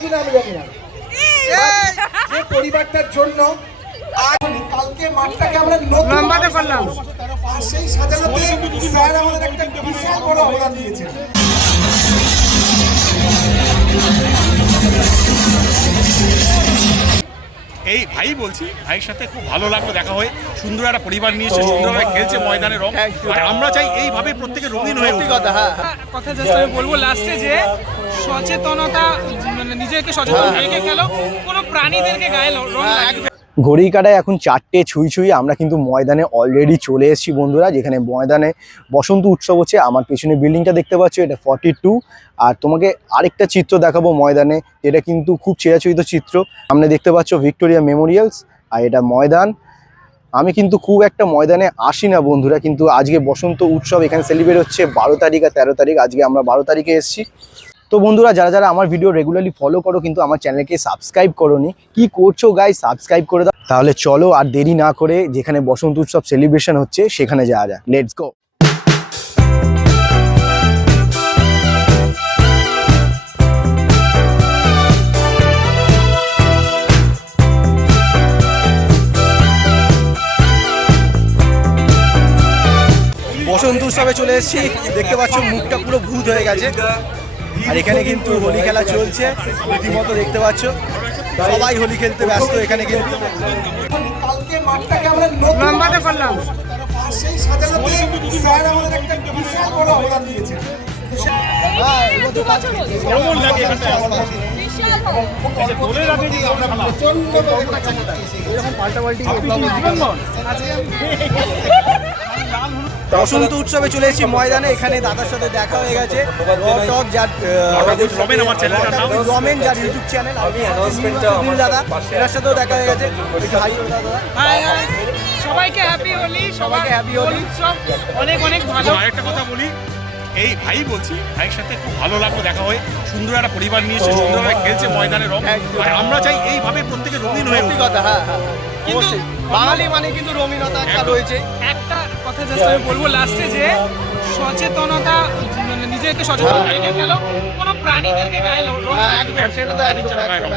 কিনা আমি জানি না। যে পরিবারটার জন্য কালকে মাঠটাকে আমরা লম্বাতে করলাম। আর সেই সাজানোতে স্যার আমাদের একটা বিশাল বড় অবদান দিয়েছেন। এই ভাই বলছি ভাইয়ের সাথে খুব ভালো লাগল দেখা হয়ে। সুন্দর একটা পরিবার নিয়ে এসে সুন্দরভাবে খেলছে ময়দানে রং। আর আমরা চাই এইভাবে প্রত্যেকে রঙিন হয়ে। কথা জাস্ট আমি বলব লাস্টে যে সচেতনতা নিজেকে সচেতন রেখে গেল কোনো প্রাণীদেরকে গায়ে ঘড়ি কাটায় এখন চারটে ছুঁই ছুঁই আমরা কিন্তু ময়দানে অলরেডি চলে এসেছি বন্ধুরা, যেখানে ময়দানে বসন্ত উৎসব হচ্ছে, আমার পেছনে বিল্ডিংটা দেখতে পাচ্ছ, এটা ফর্টি টু আর তোমাকে আরেকটা চিত্র দেখাবো ময়দানে এটা কিন্তু খুব চিরাচরিত চিত্র। সামনে দেখতে পাচ্ছ ভিক্টোরিয়া মেমোরিয়ালস আর এটা ময়দান। আমি কিন্তু খুব একটা ময়দানে আসি না বন্ধুরা, কিন্তু আজকে বসন্ত উৎসব এখানে সেলিব্রেট হচ্ছে বারো তারিখ আর তেরো তারিখ, আজকে আমরা বারো তারিখে এসেছি। তো বন্ধুরা, যারা যারা আমার ভিডিও রেগুলারলি ফলো করো কিন্তু আমার চ্যানেলকে সাবস্ক্রাইব করোনি, কি করছ গাই সাবস্ক্রাইব করে দাও। তাহলে চলো আর দেরি না করে যেখানে বসন্ত উৎসব সেলিব্রেশন হচ্ছে, সেখানে যাওয়া যাক। লেটস গো বসন্ত উৎসবে চলে এসেছি। দেখতে পাচ্ছ, মুখটা পুরো ভূত হয়ে গেছে। আর এখানে কিন্তু হোলি খেলা চলছে রীতিমতো দেখতে পাচ্ছ। সবাই হোলি খেলতে ব্যস্ত এখানে কিন্তু। কালকে মাঠটাকে বসন্ত উৎসবে চলে এসেছি ময়দানে এখানে দাদার সাথে দেখা হয়ে গেছে রটক যার রমেন আমার চ্যানেলটার রমেন যার ইউটিউব চ্যানেল আমি দাদা এনার সাথেও দেখা হয়ে গেছে হাই দাদা হাই হাই সবাইকে হ্যাপি হোলি সবাইকে হ্যাপি হোলি উৎসব অনেক অনেক ভালো আরেকটা কথা বলি এই ভাই বলছি ভাইয়ের সাথে খুব ভালো লাগল দেখা হয়ে সুন্দর একটা পরিবার নিয়ে এসে সুন্দরভাবে খেলছে ময়দানে রং আর আমরা চাই এইভাবে প্রত্যেকে রঙিন হয়ে। কথা হ্যাঁ হ্যাঁ কিন্তু বাঙালি মানে কিন্তু রমিনতা একটা রয়েছে। একটা কথা জাস্ট আমি বলব লাস্টে যে সচেতনতা মানে নিজেকে সচেতন কোনো প্রাণীদেরকে গায়ে রং সেটা তো একদম একদম।